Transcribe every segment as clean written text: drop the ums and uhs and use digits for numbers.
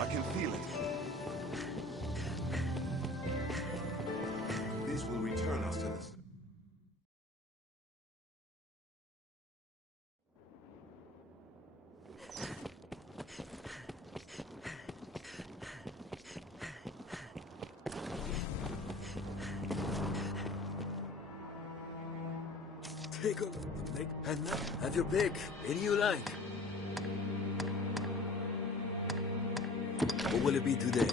I can feel it. This will return us to this. Take a look, and now have your pick. Any you like. What will it be today?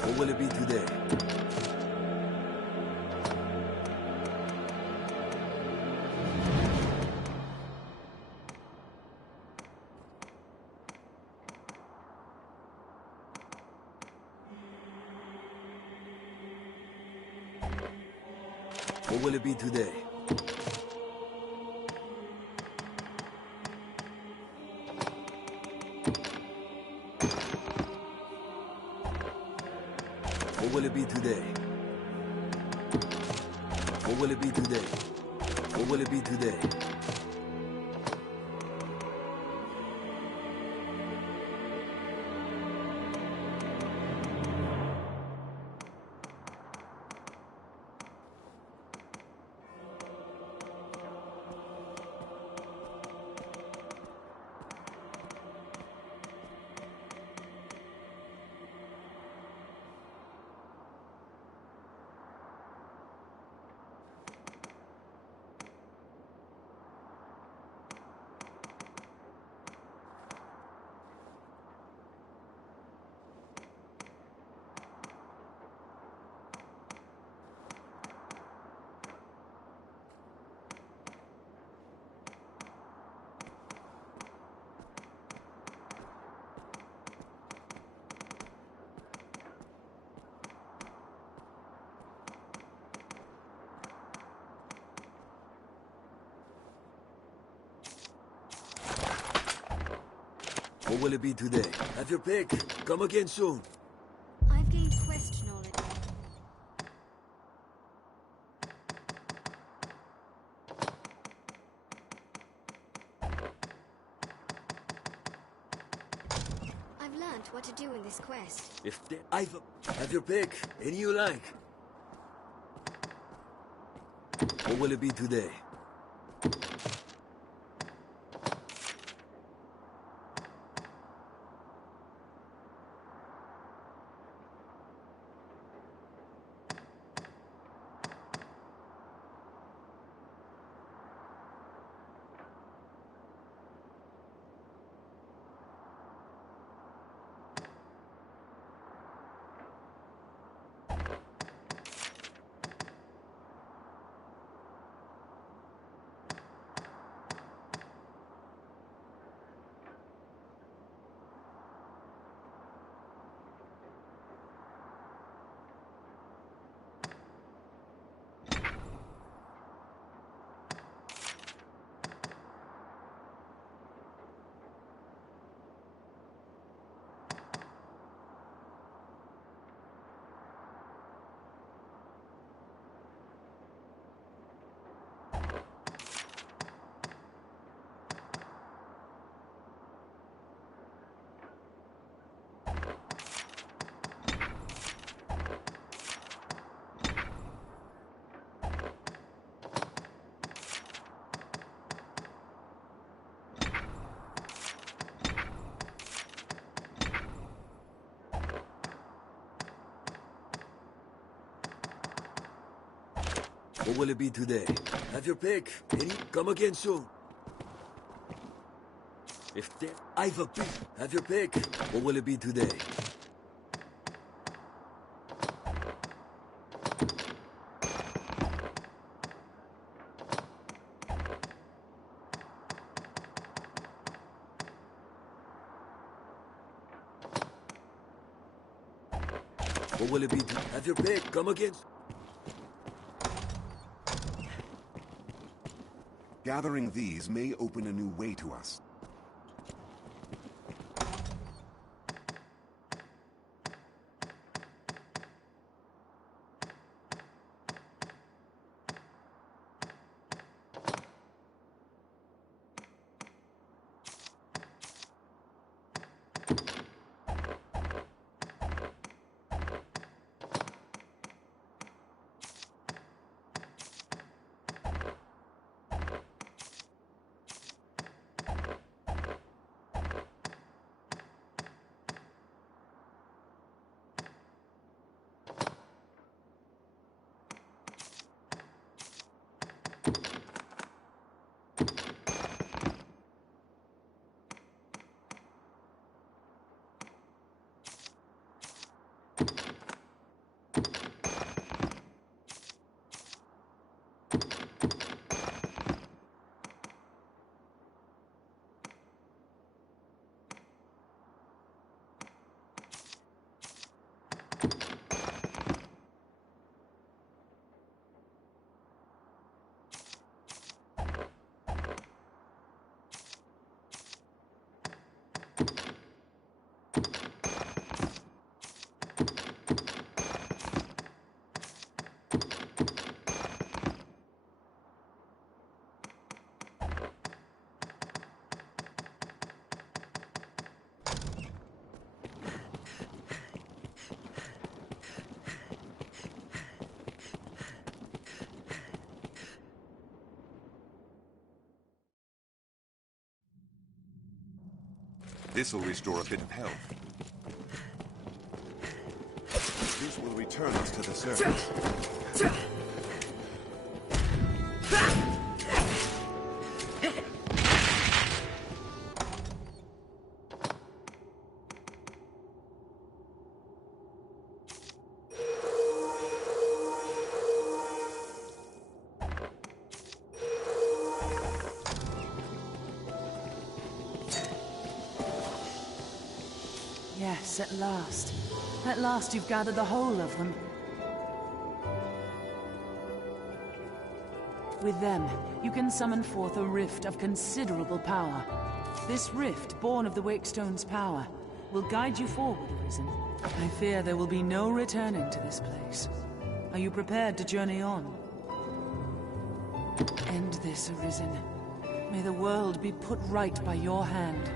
What will it be today? What will it be today? What will it be today? What will it be today? What will it be today? What will it be today? Have your pick. Come again soon. I've gained quest knowledge. I've learned what to do in this quest. Have your pick. Any you like. What will it be today? What will it be today? Have your pick. Come again soon. I've a pick. Have your pick. What will it be today? What will it be? Have your pick. Come again. Gathering these may open a new way to us. This'll restore a bit of health. This will return us to the surface. Yes, at last. At last you've gathered the whole of them. With them, you can summon forth a rift of considerable power. This rift, born of the Wakestone's power, will guide you forward, Arisen. I fear there will be no returning to this place. Are you prepared to journey on? End this, Arisen. May the world be put right by your hand.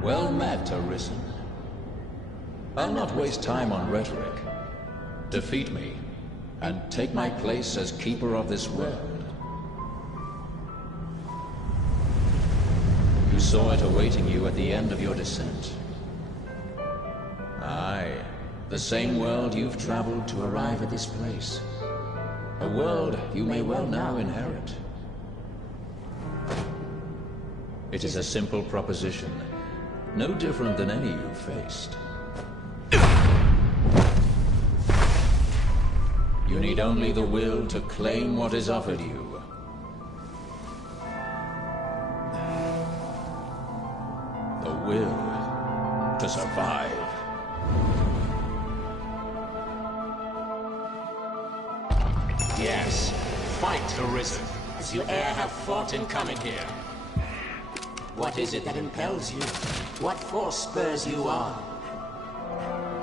Well met, Arisen. I'll not waste time on rhetoric. Defeat me, and take my place as keeper of this world. You saw it awaiting you at the end of your descent. Aye, the same world you've traveled to arrive at this place. A world you may well now inherit. It is a simple proposition, no different than any you've faced. You need only the will to claim what is offered you. The will to survive. Yes, fight, Arisen, as you e'er have fought in coming here. What is it that impels you? What force spurs you on?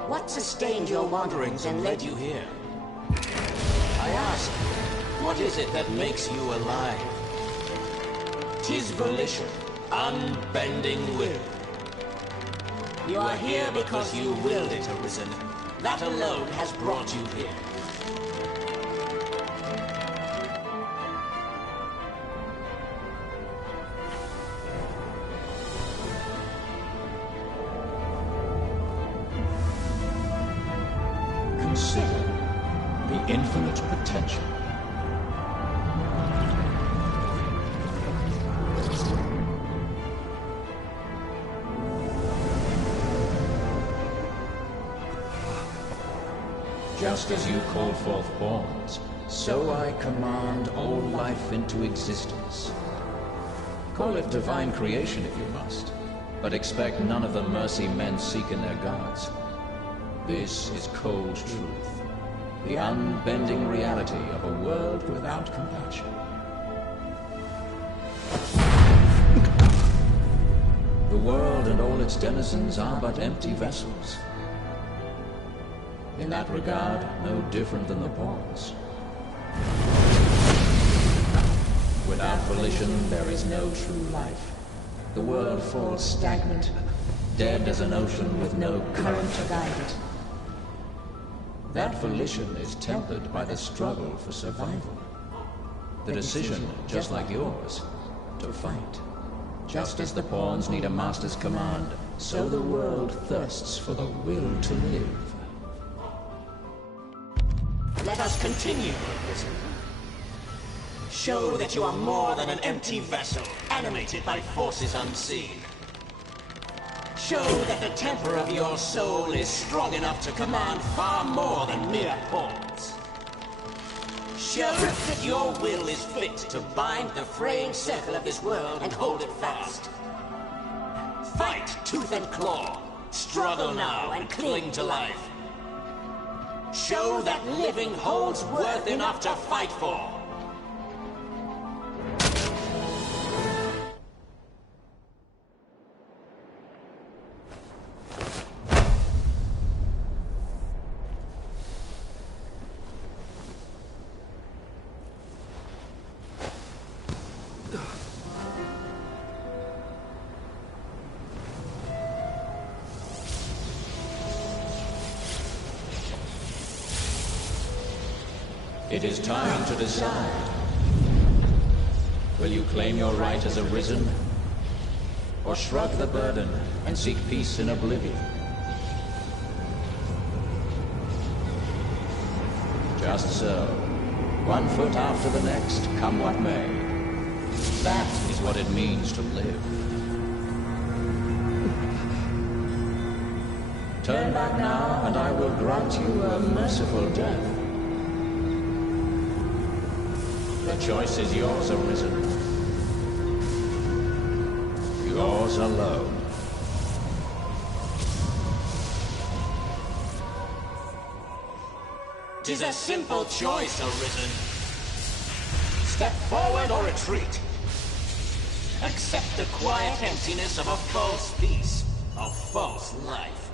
What sustained your wanderings and led you here? I ask, what is it that makes you alive? 'Tis volition, unbending will. You are here because you willed it, Arisen. That alone has brought you here. Consider the infinite potential. Just as you called forth horns, so I command all life into existence. Call it divine creation if you must, but expect none of the mercy men seek in their gods. This is cold truth, the unbending reality of a world without compassion. The world and all its denizens are but empty vessels. In that regard, no different than the pawns. Without volition, there is no true life. The world falls stagnant, dead as an ocean with no current to guide it. That volition is tempered by the struggle for survival. The decision, just like yours, to fight. Just as the pawns need a master's command, so the world thirsts for the will to live. Let us continue, Arisen. Show that you are more than an empty vessel, animated by forces unseen. Show that the temper of your soul is strong enough to command far more than mere pawns. Show that your will is fit to bind the fraying circle of this world and hold it fast. Fight tooth and claw, struggle now and cling to life. Show that living holds worth enough to fight for. It is time to decide. Will you claim your right as Arisen? Or shrug the burden and seek peace in oblivion? Just so. One foot after the next, come what may. That is what it means to live. Turn back now, and I will grant you a merciful death. The choice is yours, Arisen. Yours alone. Tis a simple choice, Arisen. Step forward or retreat. Accept the quiet emptiness of a false peace, a false life.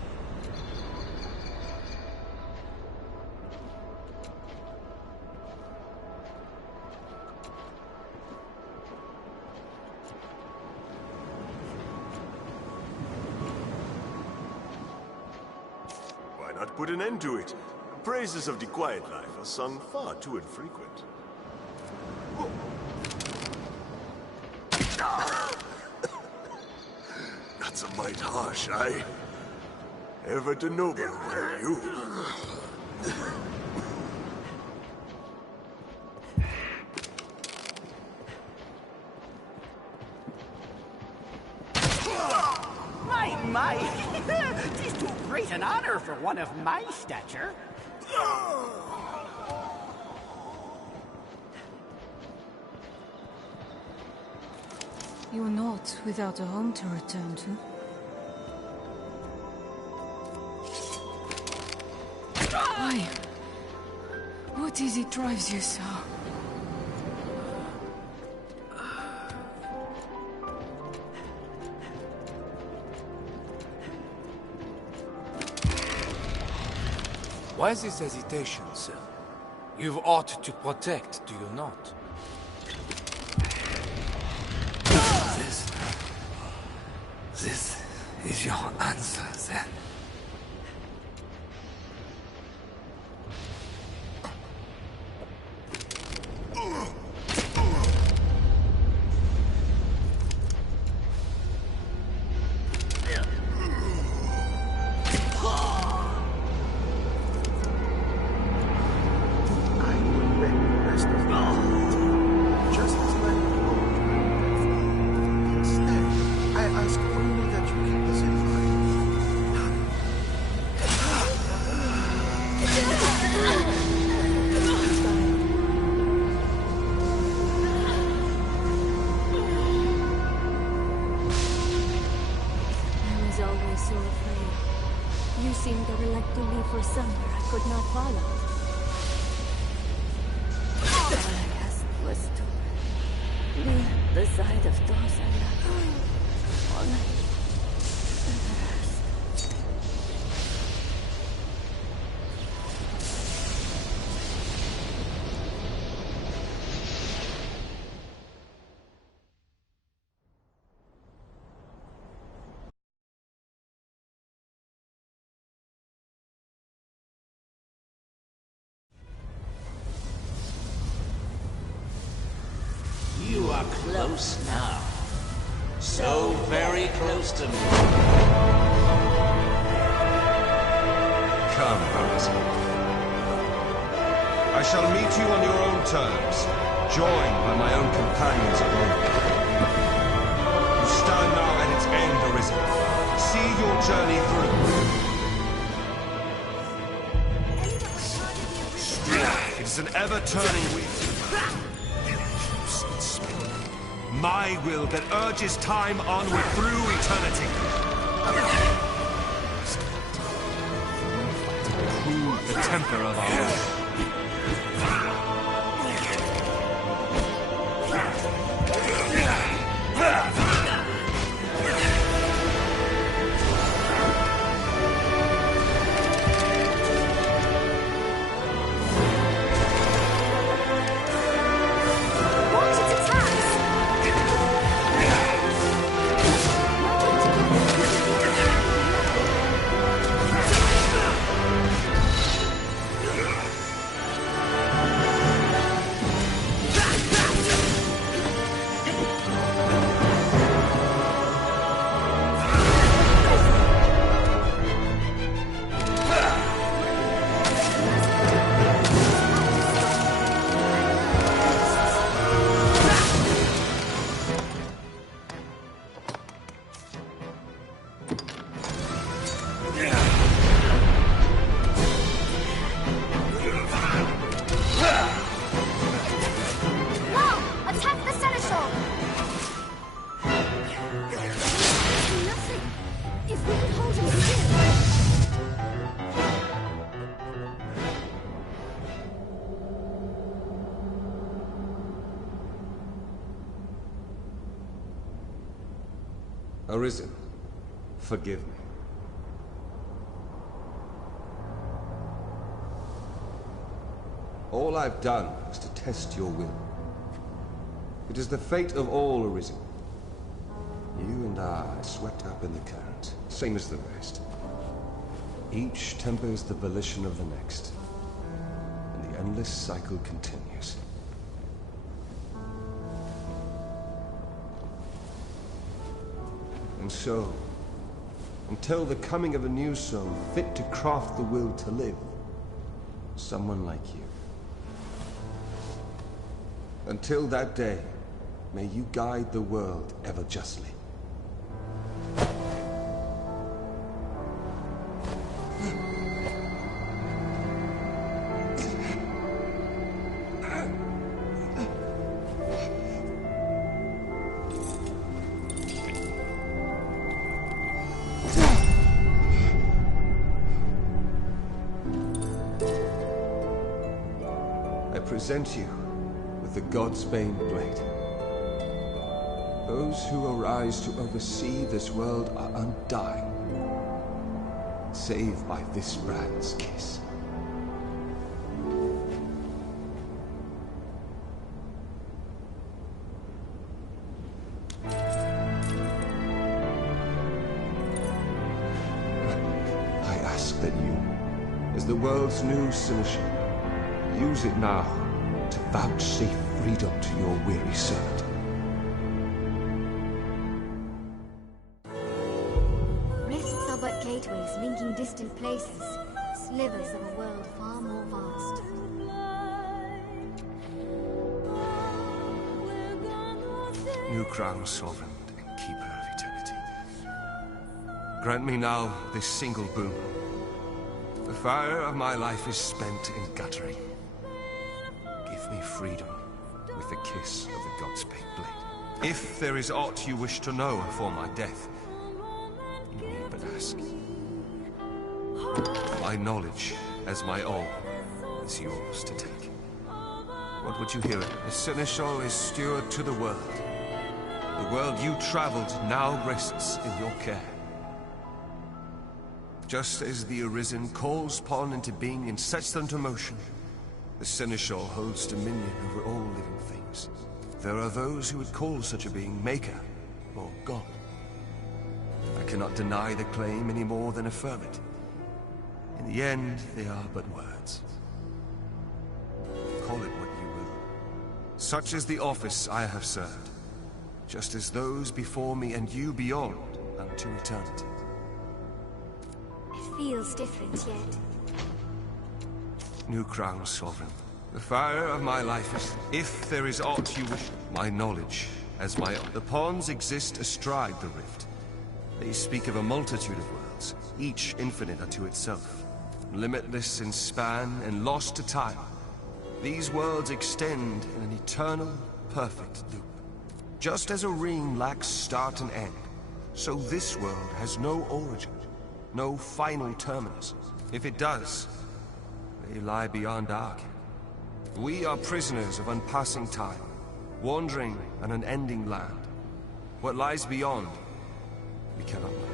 Put an end to it. Praises of the quiet life are sung far too infrequent. That's a mite harsh, aye? Ever the noble than you. My! 'Tis too great an honor for one of my stature. You're not without a home to return to. Why? What is it drives you so? Why this hesitation, sir? You've ought to protect, do you not? This is your answer, then. For somewhere I could not follow. All I asked was to be the side of those I love. All I... You are close now. So very close to me. Come, Arisen. I shall meet you on your own terms, joined by my own companions alone. You stand now at its end, Arisen. See your journey through. It is an ever-turning wheel. My will that urges time onward through eternity. Prove the temper of our will. Arisen, forgive me. All I've done was to test your will. It is the fate of all Arisen. You and I swept up in the current, same as the rest. Each tempers the volition of the next, and the endless cycle continues. And so, until the coming of a new soul fit to craft the will to live, someone like you. Until that day, may you guide the world ever justly. Present you with the Godsbane blade. Those who arise to oversee this world are undying, save by this brand's kiss. that you, as the world's new seneschal, use it now to vouchsafe freedom to your weary servant. Rifts are but gateways linking distant places, slivers of a world far more vast. New crown, sovereign and keeper of eternity. Grant me now this single boon. The fire of my life is spent in guttering. Give me freedom with the kiss of the God-spake blade. If there is aught you wish to know before my death, you need but ask. My knowledge, as my own, is yours to take. What would you hear? The seneschal is steward to the world. The world you traveled now rests in your care. Just as the Arisen calls pawn into being and sets them to motion, the seneschal holds dominion over all living things. There are those who would call such a being Maker or God. I cannot deny the claim any more than affirm it. In the end, they are but words. Call it what you will. Such is the office I have served, just as those before me and you beyond unto eternity. It feels different yet. New crown, sovereign. The fire of my life is... If there is aught you wish... My knowledge, as my own. The pawns exist astride the rift. They speak of a multitude of worlds, each infinite unto itself. Limitless in span and lost to time. These worlds extend in an eternal, perfect loop. Just as a ring lacks start and end, so this world has no origin, no final terminus. If it does, they lie beyond our ken. We are prisoners of unpassing time, wandering an unending land. What lies beyond, we cannot know.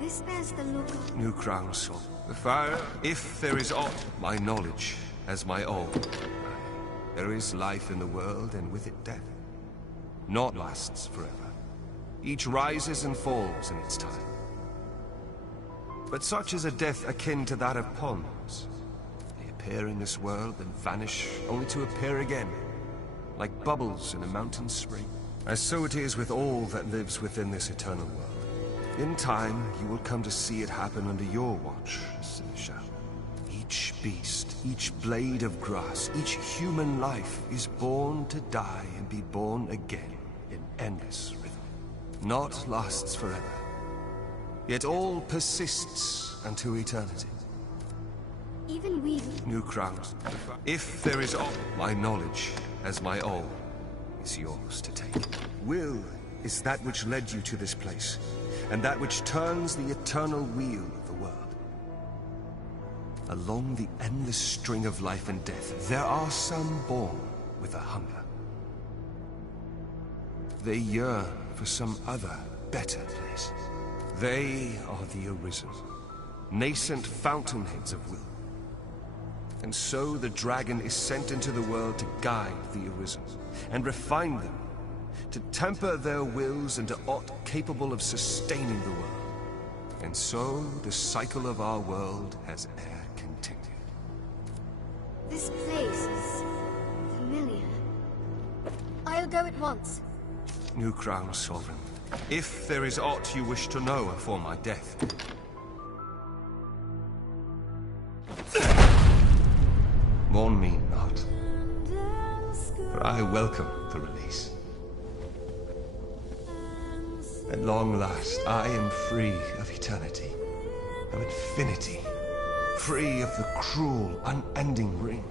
This bears the look of... New crown, soul. The fire, if there is aught, my knowledge as my own. There is life in the world, and with it death. Naught lasts forever. Each rises and falls in its time. But such is a death akin to that of pawns. They appear in this world and vanish, only to appear again, like bubbles in a mountain spring. As so it is with all that lives within this eternal world. In time, you will come to see it happen under your watch, Seneschal. Each beast, each blade of grass, each human life is born to die and be born again in endless rhythm. Naught lasts forever, yet all persists unto eternity. Even we... New crowns. If there is aught, my knowledge, as my own, is yours to take. Will is that which led you to this place, and that which turns the eternal wheel of the world. Along the endless string of life and death, there are some born with a hunger. They yearn for some other, better place. They are the Arisen, nascent fountainheads of will. And so the dragon is sent into the world to guide the Arisen, and refine them, to temper their wills into aught capable of sustaining the world. And so the cycle of our world has e'er continued. This place is... familiar. I'll go at once. New crown, sovereign. If there is aught you wish to know before my death. Mourn me not, for I welcome the release. At long last, I am free of eternity, of infinity, free of the cruel, unending ring.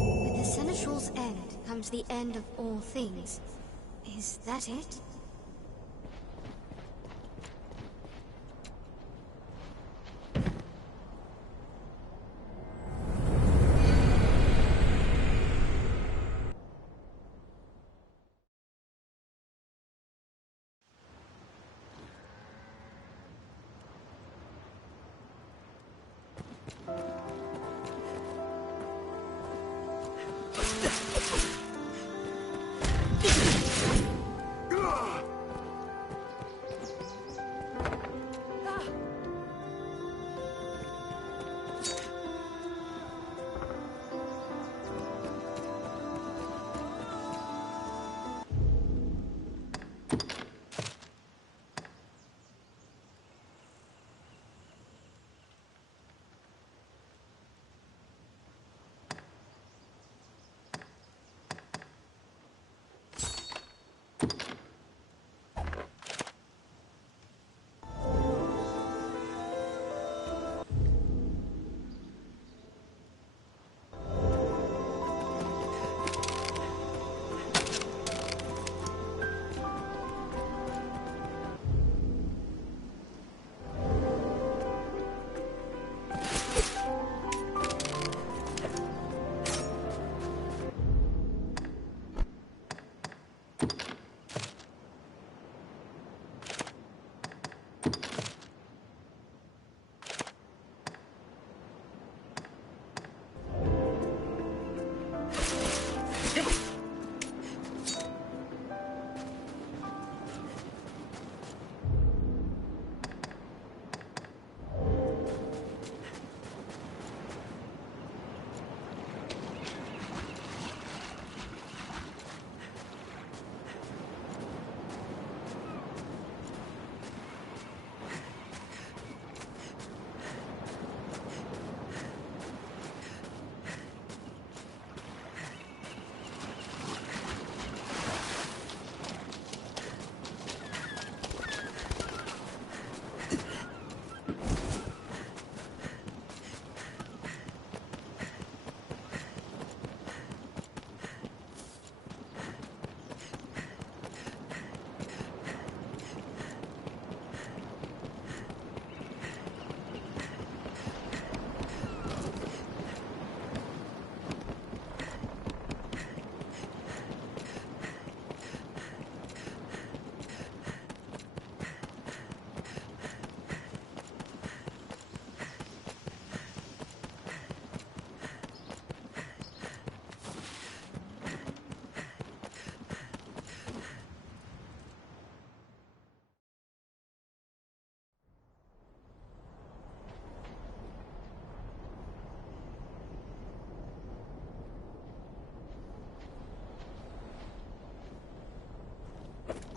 With the Seneschal's end comes the end of all things. Is that it?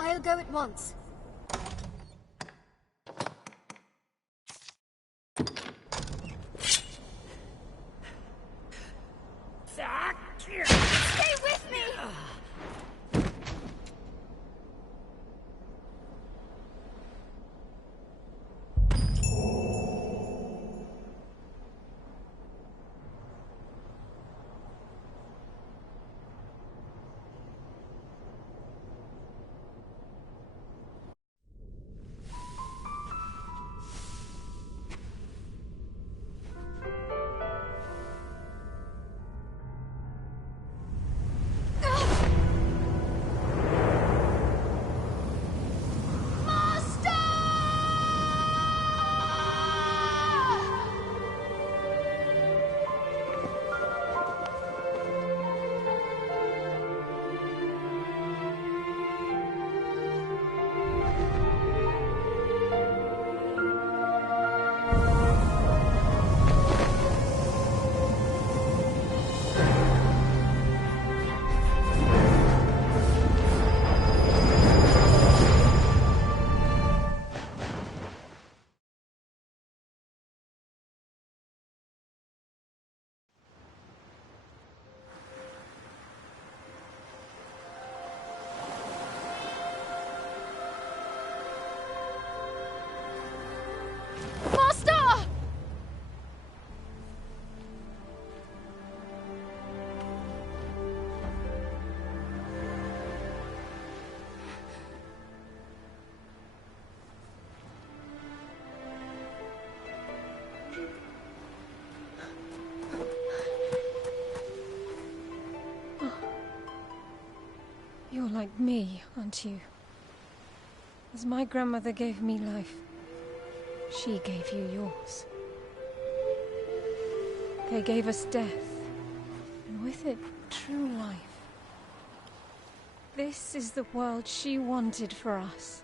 I'll go at once. Stay with me! You're like me, aren't you? As my grandmother gave me life, she gave you yours. They gave us death, and with it, true life. This is the world she wanted for us.